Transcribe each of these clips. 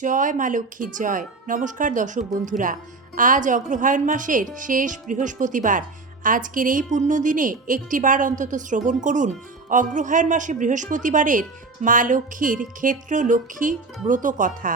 জয় মা লক্ষ্মীর জয়। নমস্কার দর্শক বন্ধুরা, আজ অগ্রহায়ণ মাসের শেষ বৃহস্পতিবার। আজকের এই পুণ্যদিনে একটিবার অন্তত শ্রবণ করুন, অগ্রহায়ণ মাসে বৃহস্পতিবারের মা লক্ষ্মীর ক্ষেত্র লক্ষ্মী ব্রত কথা।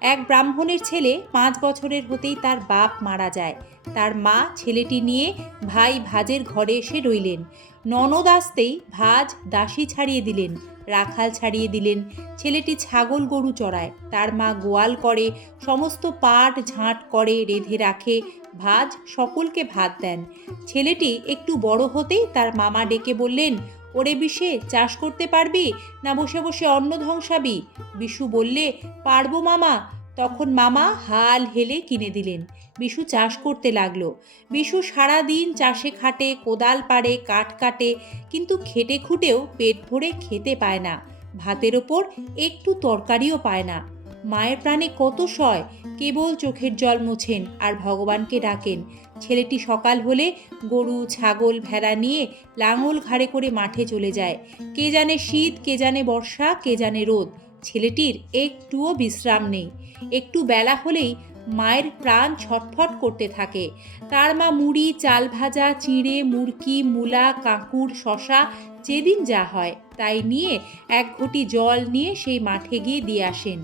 এক ব্রাহ্মণের ছেলে পাঁচ বছরের হতেই তার বাপ মারা যায়। তার মা ছেলেটি নিয়ে ভাই ভাজের ঘরে এসে রইলেন। ননদ আসতেই ভাজ দাসী ছাড়িয়ে দিলেন, রাখাল ছাড়িয়ে দিলেন, ছেলেটি ছাগল গরু চড়ায়, তার মা গোয়াল করে, সমস্ত পাট ঝাঁট করে রেধে রাখে, ভাজ সকলকে ভাত দেন। ছেলেটি একটু বড় হতেই তার মামা ডেকে বললেন, ওরে বিশে চাষ করতে পারবি না বসে বসে অন্ন ধ্বংসাবি? বিশু বললে, পারব মামা তখন মামা হাল হেলে কিনে দিলেন। বিশু চাষ করতে লাগল। বিশু সারা দিন চাষে খাটে, কোদাল পাড়ে, কাঠ কাটে, কিন্তু খেটে খুঁটেও পেট ভরে খেতে পায় না। ভাতের ওপর একটু তরকারিও পায় না। মায়ের প্রাণে কত সয়, কেবল চোখের জল মোছেন আর ভগবানকে ডাকেন। ছেলেটি সকাল হলে গরু, ছাগল, ভেড়া নিয়ে লাঙল ঘাড়ে করে মাঠে চলে যায়। কে জানে শীত, কে জানে বর্ষা, কে জানে রোদ। ছেলেটির একটুও বিশ্রাম নেই। একটু বেলা হলেই মায়ের প্রাণ ছটফট করতে থাকে। তার মা মুড়ি, চাল ভাজা, চিঁড়ে, মুরকি, মূলা, কাঁকুর, শশা, যেদিন যা হয় তাই নিয়ে এক ঘটি জল নিয়ে সেই মাঠে গিয়ে দিয়ে আসেন।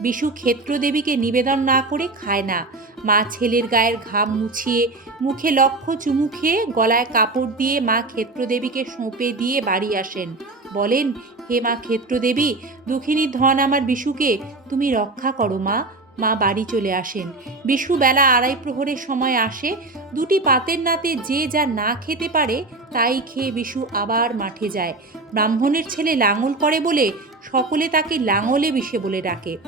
বিশু ক্ষেত্রদেবীকে নিবেদন না করে খায় না। মা ছেলের গায়ের ঘাম মুছিয়ে, মুখে লক্ষ্য চুমু খেয়ে গলায় কাপড় দিয়ে মা ক্ষেত্রদেবীকে সঁপে দিয়ে বাড়ি আসেন। বলেন হে মা ক্ষেত্রদেবী দুঃখিনী ধন আমার বিশুকে, তুমি রক্ষা করো মা। মা বাড়ি চলে আসেন। বিশু বেলা আড়াই প্রহরের সময় আসে। দুটি পাতের নাতে যে যা না খেতে পারে, তাই খেয়ে বিশু আবার মাঠে যায়। ব্রাহ্মণের ছেলে লাঙল করে বলে, সকলে তাকে লাঙলে বিষে বলে ডাকে।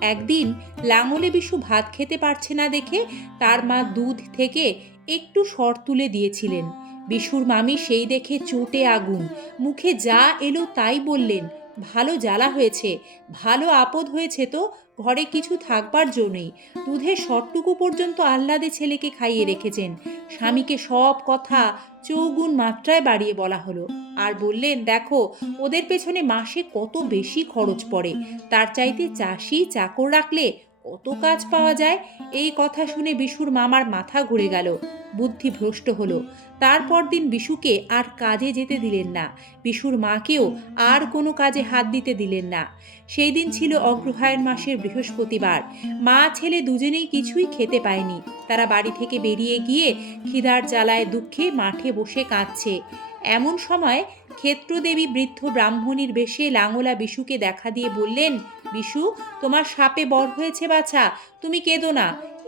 একদিন লাঙলে বিশু ভাত খেতে পারছে না দেখে, তার মা দুধ থেকে একটু সর তুলে দিয়েছিলেন। বিশুর মামি সেই দেখে চোটে আগুন। মুখে যা এলো তাই বললেন, ভালো জ্বালা হয়েছে, ভালো আপদ হয়েছে তো, ঘরে কিছু থাকবার জন্যই দুধের সরটুকু পর্যন্ত আহ্লাদে ছেলেকে খাইয়ে রেখেছেন। স্বামীকে সব কথা চৌগুণ মাত্রায় বাড়িয়ে বলা হলো। আর বললেন, দেখো, ওদের পেছনে মাসে কত বেশি খরচ পড়ে। তার চাইতে চাষি চাকর রাখলে কত কাজ পাওয়া যায়? এই কথা শুনে বিশুর মামার মাথা ঘুরে গেল। বুদ্ধি ভ্রষ্ট হলো। তারপর দিন বিশুকে আর কাজে যেতে দিলেন না। বিশুর মাকেও আর কোনো কাজে হাত দিতে দিলেন না। সেই দিন ছিল অগ্রহায়ণ মাসের বৃহস্পতিবার। মা ছেলে দুজনেই কিছুই খেতে পায়নি। তারা বাড়ি থেকে বেরিয়ে গিয়ে খিদার জ্বালায় দুঃখে মাঠে বসে কাঁদছে। এমন সময় ক্ষেত্রদেবী বৃদ্ধ ব্রাহ্মণীর বেশে লাঙলা বিশুকে দেখা দিয়ে বললেন বিশু, তোমার সাপে বর হয়েছে বাছা, তুমি কেঁদো না।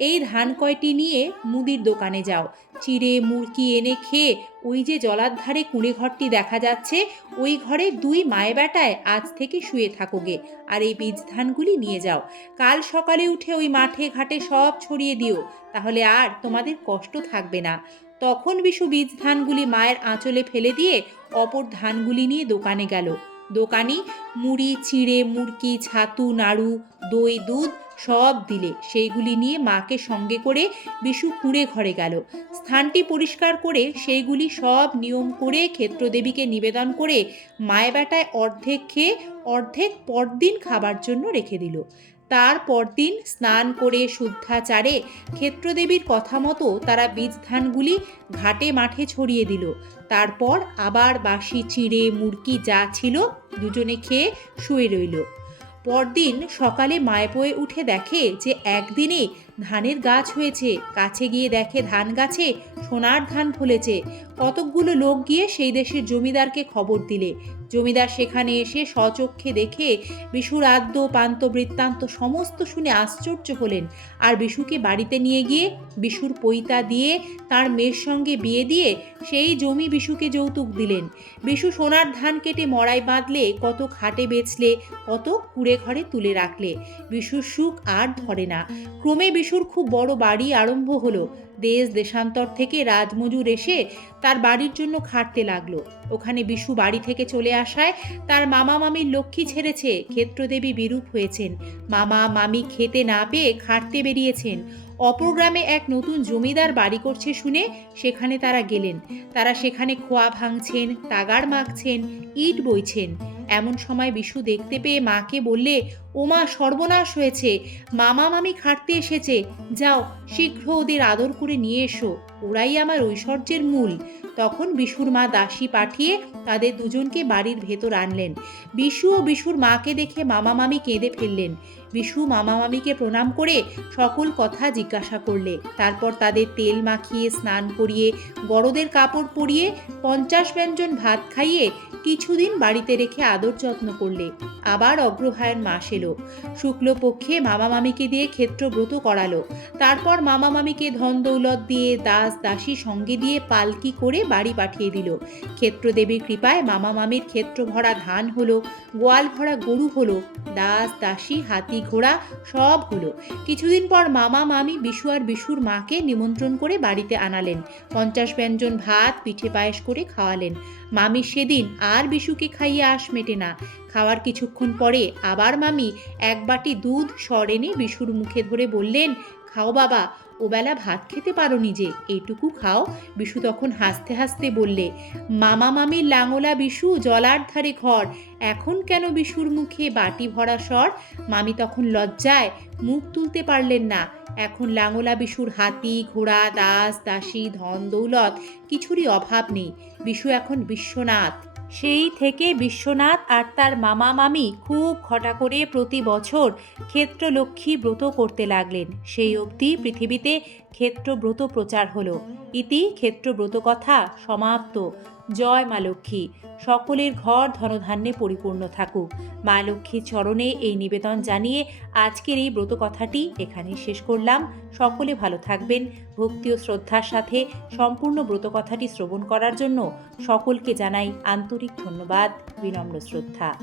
এই ধান কয়টি নিয়ে মুদির দোকানে যাও। চিড়ে মুরকি এনে খেয়ে ওই যে জলার ধারে কুঁড়ে ঘরটি দেখা যাচ্ছে, ওই ঘরে দুই মায়ে বেটায় আজ থেকে শুয়ে থাকো গে, আর এই বীজ ধানগুলি নিয়ে যাও। কাল সকালে উঠে ওই মাঠে ঘাটে সব ছড়িয়ে দিও, তাহলে আর তোমাদের কষ্ট থাকবে না। তখন বিশু বীজ ধানগুলি মায়ের আঁচলে ফেলে দিয়ে অপর ধানগুলি নিয়ে দোকানে গেল। দোকানি, মুড়ি চিড়ে মুরকি ছাতু, নাড়ু, দই, দুধ সব দিলে। সেইগুলি নিয়ে মাকে সঙ্গে করে বিশু কুঁড়ে ঘরে গেল। স্থানটি পরিষ্কার করে সেইগুলি সব নিয়ম করে ক্ষেত্রদেবীকে নিবেদন করে মায়ে বেটায় অর্ধেক খেয়ে অর্ধেক পরদিন খাবার জন্য রেখে দিল। তার পরদিন স্নান করে শুদ্ধাচারে ক্ষেত্রদেবীর কথা মতো তারা বীজ ধানগুলি ঘাটে মাঠে ছড়িয়ে দিল। তারপর আবার বাসি চিড়ে মুরকি যা ছিল দুজনে খেয়ে শুয়ে রইল। পরদিন সকালে মায়পোয়ে উঠে দেখে যে একদিনে ধানের গাছ হয়েছে। কাছে গিয়ে দেখে ধান গাছে সোনার ধান ফলেছে। কতকগুলো লোক গিয়ে সেই দেশের জমিদারকে খবর দিলে। জমিদার সেখানে এসে স্বচক্ষে দেখে বিশুর আদ্য পান্ত বৃত্তান্ত সমস্ত শুনে আশ্চর্য হলেন। আর বিশুকে বাড়িতে নিয়ে গিয়ে বিশুর পৈতা দিয়ে তার মেয়ের সঙ্গে বিয়ে দিয়ে সেই জমি বিশুকে যৌতুক দিলেন। বিশু সোনার ধান কেটে মড়াই বাঁধলে, কত খাটে বেচলে, কত কুড়ে ঘরে তুলে রাখলে। বিশুর সুখ আর ধরে না। ক্রমে বিশুর খুব বড় বাড়ি আরম্ভ হলো। দেশ দেশান্তর থেকে রাজমজুর এসে তার বাড়ির জন্য খাটতে লাগল। ওখানে বিশু বাড়ি থেকে চলে আসায় তার মামা মামির লক্ষ্মী ছেড়েছে, ক্ষেত্রদেবী বিরূপ হয়েছেন। মামা মামি খেতে না পেয়ে খাটতে বেরিয়েছেন। অপর গ্রামে এক নতুন জমিদার বাড়ি করছে শুনে সেখানে তারা গেলেন। তারা সেখানে খোয়া ভাঙছেন, তাগার মাখছেন, ইট বইছেন। এমন সময় বিশু দেখতে পেয়ে মাকে বললে ওমা সর্বনাশ হয়েছে। মামা মামি খাটতে এসেছে। যাও, শীঘ্র ওদের আদর করে নিয়ে এসো। ওরাই আমার ঐশ্বর্যের মূল। তখন বিশুর মা দাসী পাঠিয়ে তাদের দুজনকে বাড়ির ভেতর আনলেন। বিশু ও বিশুর মাকে দেখে মামা মামি কেঁদে ফেললেন। বিশু মামা মামিকে প্রণাম করে সকল কথা জিজ্ঞাসা করলে। তারপর তাদের তেল মাখিয়ে, স্নান করিয়ে, বড়দের কাপড় পরিয়ে, পঞ্চাশ ব্যঞ্জন ভাত খাইয়ে, কিছুদিন বাড়িতে রেখে আদর যত্ন করলে। আবার অগ্রহায়ণ মাস এলো। শুক্লপক্ষে মামা মামিকে দিয়ে ক্ষেত্রব্রত করালো। তারপর মামা মামিকে ধন দৌলত দিয়ে দাস দাসী সঙ্গে দিয়ে পালকি করে বাড়ি পাঠিয়ে দিল। ক্ষেত্রদেবীর কৃপায় মামা মামির ক্ষেত্র ভরা ধান হলো গোয়াল ভরা গরু হলো, দাস দাসী হাতি ঘোড়া সব হলো। কিছুদিন পর মামা মামি বিশু আর বিশুর মাকে নিমন্ত্রণ করে বাড়িতে আনালেন। পঞ্চাশ ব্যঞ্জন ভাত, পিঠে পায়েস করে খাওয়ালেন। মামি সেদিন আর বিশুকে খাইয়ে আস মেটে না। খাওয়ার কিছুক্ষণ পরে আবার মামি এক বাটি দুধ সর এনে বিশুর মুখে ধরে বললেন, খাও বাবা, ওবেলা ভাত খেতে পারো নিজে, এইটুকু খাও। বিশু তখন হাসতে হাসতে বললে, মামা মামির লাঙলা বিশু, জলার ধারে ঘর, এখন কেন বিশুর মুখে বাটি ভরা স্বর? মামি তখন লজ্জায় মুখ তুলতে পারলেন না, এখন লাঙলা বিশুর হাতি, ঘোড়া, দাস, দাসী, ধন, দৌলত, কিছুরই অভাব নেই। বিশু এখন বিশ্বনাথ। সেই থেকে বিশ্বনাথ আর তার মামা মামি খুব ঘটা করে প্রতি বছর ক্ষেত্রলক্ষ্মী ব্রত করতে লাগলেন। সেই অবধি পৃথিবীতে ক্ষেত্রব্রত প্রচার হলো। ইতি ক্ষেত্রব্রত কথা সমাপ্ত। জয় মা লক্ষ্মী। সকলের ঘর ধনধান্যে পরিপূর্ণ থাকুক। মা লক্ষ্মীর চরণে এই নিবেদন জানিয়ে আজকের এই ব্রত কথাটি এখানে শেষ করলাম। সকলে ভালো থাকবেন। ভক্তি ও শ্রদ্ধার সাথে সম্পূর্ণ ব্রত কথাটি শ্রবণ করার জন্য সকলকে জানাই আন্তরিক ধন্যবাদ, বিনম্র শ্রদ্ধা।